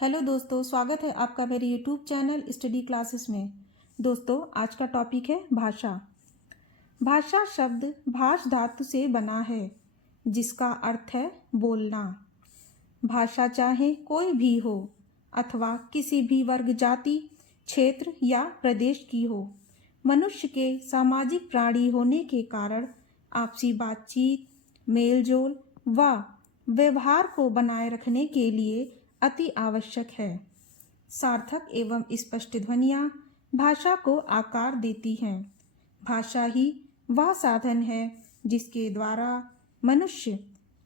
Hello दोस्तों, स्वागत है आपका मेरे यूट्यूब चैनल स्टडी क्लासेस में। दोस्तों, आज का टॉपिक है भाषा। भाषा शब्द भाष धातु से बना है, जिसका अर्थ है बोलना। भाषा चाहे कोई भी हो अथवा किसी भी वर्ग, जाति, क्षेत्र या प्रदेश की हो, मनुष्य के सामाजिक प्राणी होने के कारण आपसी बातचीत, मेलजोल व व्यवहार को बनाए रखने के लिए अति आवश्यक है। सार्थक एवं स्पष्ट ध्वनियाँ भाषा को आकार देती हैं। भाषा ही वह साधन है जिसके द्वारा मनुष्य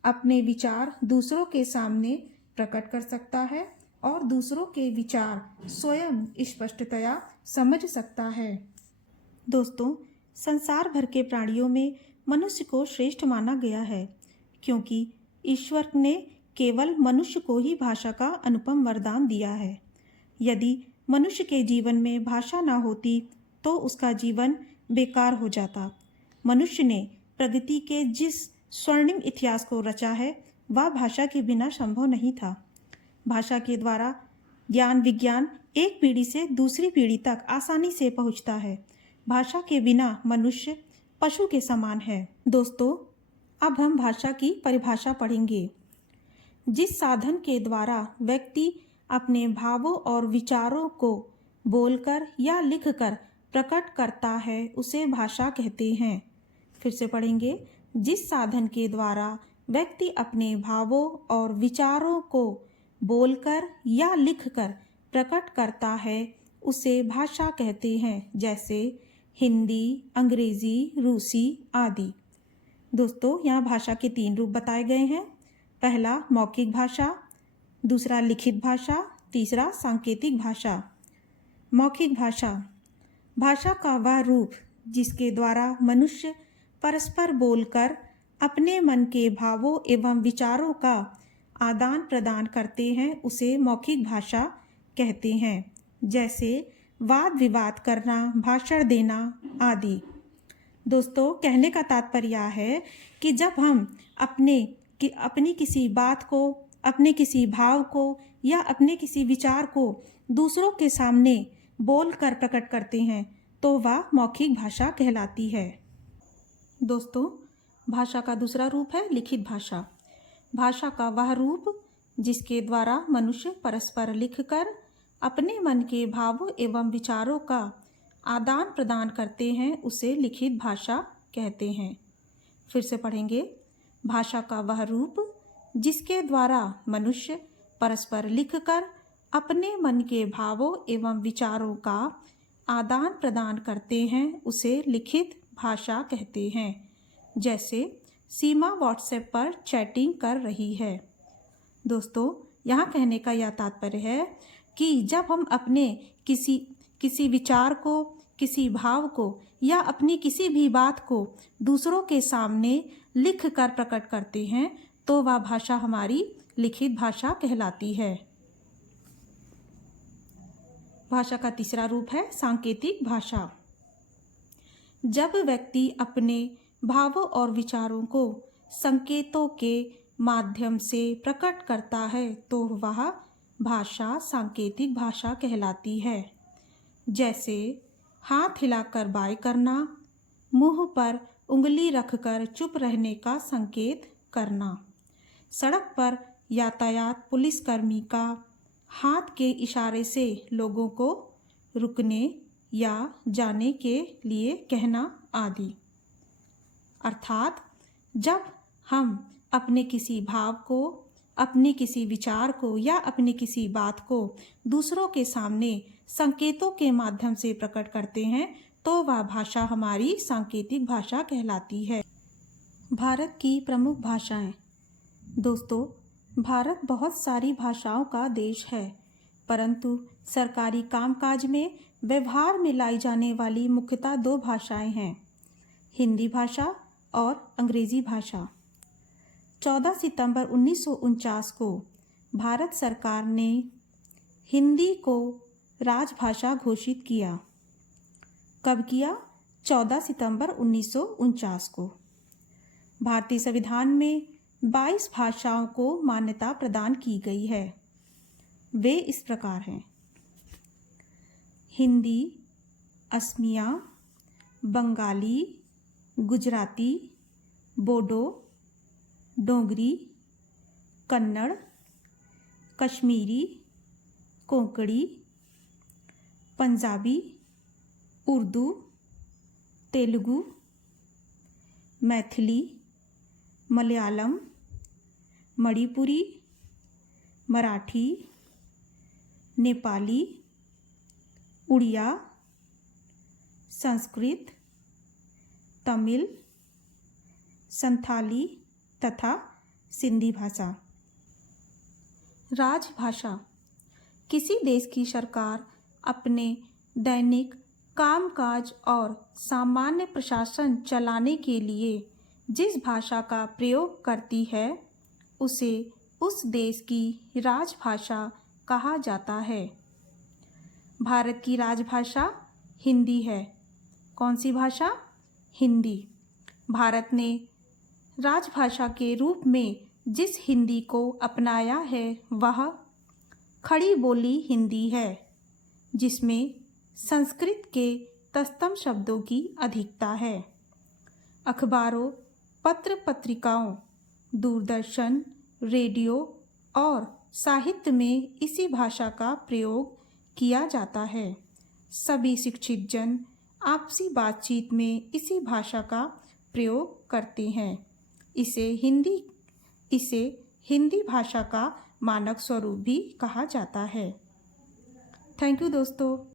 अपने विचार दूसरों के सामने प्रकट कर सकता है और दूसरों के विचार स्वयं स्पष्टतया समझ सकता है। दोस्तों, संसार भर के प्राणियों में मनुष्य को श्रेष्ठ माना गया है, क्योंकि ईश्वर ने केवल मनुष्य को ही भाषा का अनुपम वरदान दिया है। यदि मनुष्य के जीवन में भाषा न होती तो उसका जीवन बेकार हो जाता। मनुष्य ने प्रगति के जिस स्वर्णिम इतिहास को रचा है, वह भाषा के बिना संभव नहीं था। भाषा के द्वारा ज्ञान विज्ञान एक पीढ़ी से दूसरी पीढ़ी तक आसानी से पहुंचता है। भाषा के बिना मनुष्य पशु के समान है। दोस्तों, अब हम भाषा की परिभाषा पढ़ेंगे। जिस साधन के द्वारा व्यक्ति अपने भावों और विचारों को बोलकर या लिखकर प्रकट करता है, उसे भाषा कहते हैं। फिर से पढ़ेंगे। जिस साधन के द्वारा व्यक्ति अपने भावों और विचारों को बोलकर या लिखकर प्रकट करता है, उसे भाषा कहते हैं, जैसे हिंदी, अंग्रेजी, रूसी आदि। दोस्तों, यहाँ भाषा के 3 रूप बताए गए हैं। पहला मौखिक भाषा, दूसरा लिखित भाषा, तीसरा सांकेतिक भाषा। मौखिक भाषा, भाषा का वह रूप जिसके द्वारा मनुष्य परस्पर बोलकर अपने मन के भावों एवं विचारों का आदान प्रदान करते हैं, उसे मौखिक भाषा कहते हैं, जैसे वाद विवाद करना, भाषण देना आदि। दोस्तों, कहने का तात्पर्य है कि जब हम अपनी किसी बात को, अपने किसी भाव को या अपने किसी विचार को दूसरों के सामने बोलकर प्रकट करते हैं, तो वह मौखिक भाषा कहलाती है। दोस्तों, भाषा का दूसरा रूप है लिखित भाषा। भाषा का वह रूप जिसके द्वारा मनुष्य परस्पर लिखकर अपने मन के भावों एवं विचारों का आदान प्रदान करते हैं, उसे लिखित भाषा कहते हैं। फिर से पढ़ेंगे। भाषा का वह रूप जिसके द्वारा मनुष्य परस्पर लिखकर अपने मन के भावों एवं विचारों का आदान प्रदान करते हैं, उसे लिखित भाषा कहते हैं। जैसे सीमा व्हाट्सएप पर चैटिंग कर रही है। दोस्तों, यहाँ कहने का यह तात्पर्य है कि जब हम अपने किसी विचार को, किसी भाव को या अपनी किसी भी बात को दूसरों के सामने लिख कर प्रकट करते हैं, तो वह भाषा हमारी लिखित भाषा कहलाती है। भाषा का तीसरा रूप है सांकेतिक भाषा। जब व्यक्ति अपने भावों और विचारों को संकेतों के माध्यम से प्रकट करता है, तो वह भाषा सांकेतिक भाषा कहलाती है। जैसे हाथ हिलाकर बाय करना, मुंह पर उंगली रखकर चुप रहने का संकेत करना। सड़क पर यातायात पुलिसकर्मी का हाथ के इशारे से लोगों को रुकने या जाने के लिए कहना आदि। अर्थात जब हम अपने किसी भाव को, अपने किसी विचार को या अपनी किसी बात को दूसरों के सामने संकेतों के माध्यम से प्रकट करते हैं, तो वह भाषा हमारी सांकेतिक भाषा कहलाती है। भारत की प्रमुख भाषाएं। दोस्तों, भारत बहुत सारी भाषाओं का देश है, परंतु सरकारी कामकाज में व्यवहार में लाई जाने वाली मुख्यतः 2 भाषाएं हैं, हिंदी भाषा और अंग्रेजी भाषा। 14 सितंबर 1949 को भारत सरकार ने हिंदी को राजभाषा घोषित किया। कब किया? 14 सितंबर 1949 को। भारतीय संविधान में 22 भाषाओं को मान्यता प्रदान की गई है। वे इस प्रकार हैं: हिंदी, असमिया, बंगाली, गुजराती, बोडो, डोगरी, कन्नड़, कश्मीरी, कोंकणी, पंजाबी, उर्दू, तेलुगु, मैथिली, मलयालम, मणिपुरी, मराठी, नेपाली, उड़िया, संस्कृत, तमिल, संथाली तथा सिंधी भाषा। राजभाषा किसी देश की सरकार अपने दैनिक कामकाज और सामान्य प्रशासन चलाने के लिए जिस भाषा का प्रयोग करती है उसे उस देश की राजभाषा कहा जाता है। भारत की राजभाषा हिंदी है। कौन सी भाषा? हिंदी। भारत ने राजभाषा के रूप में जिस हिंदी को अपनाया है वह खड़ी बोली हिंदी है, जिसमें संस्कृत के तत्सम शब्दों की अधिकता है। अखबारों, पत्र पत्रिकाओं, दूरदर्शन, रेडियो और साहित्य में इसी भाषा का प्रयोग किया जाता है। सभी शिक्षित जन आपसी बातचीत में इसी भाषा का प्रयोग करते हैं। इसे हिंदी भाषा का मानक स्वरूप भी कहा जाता है। थैंक यू दोस्तों।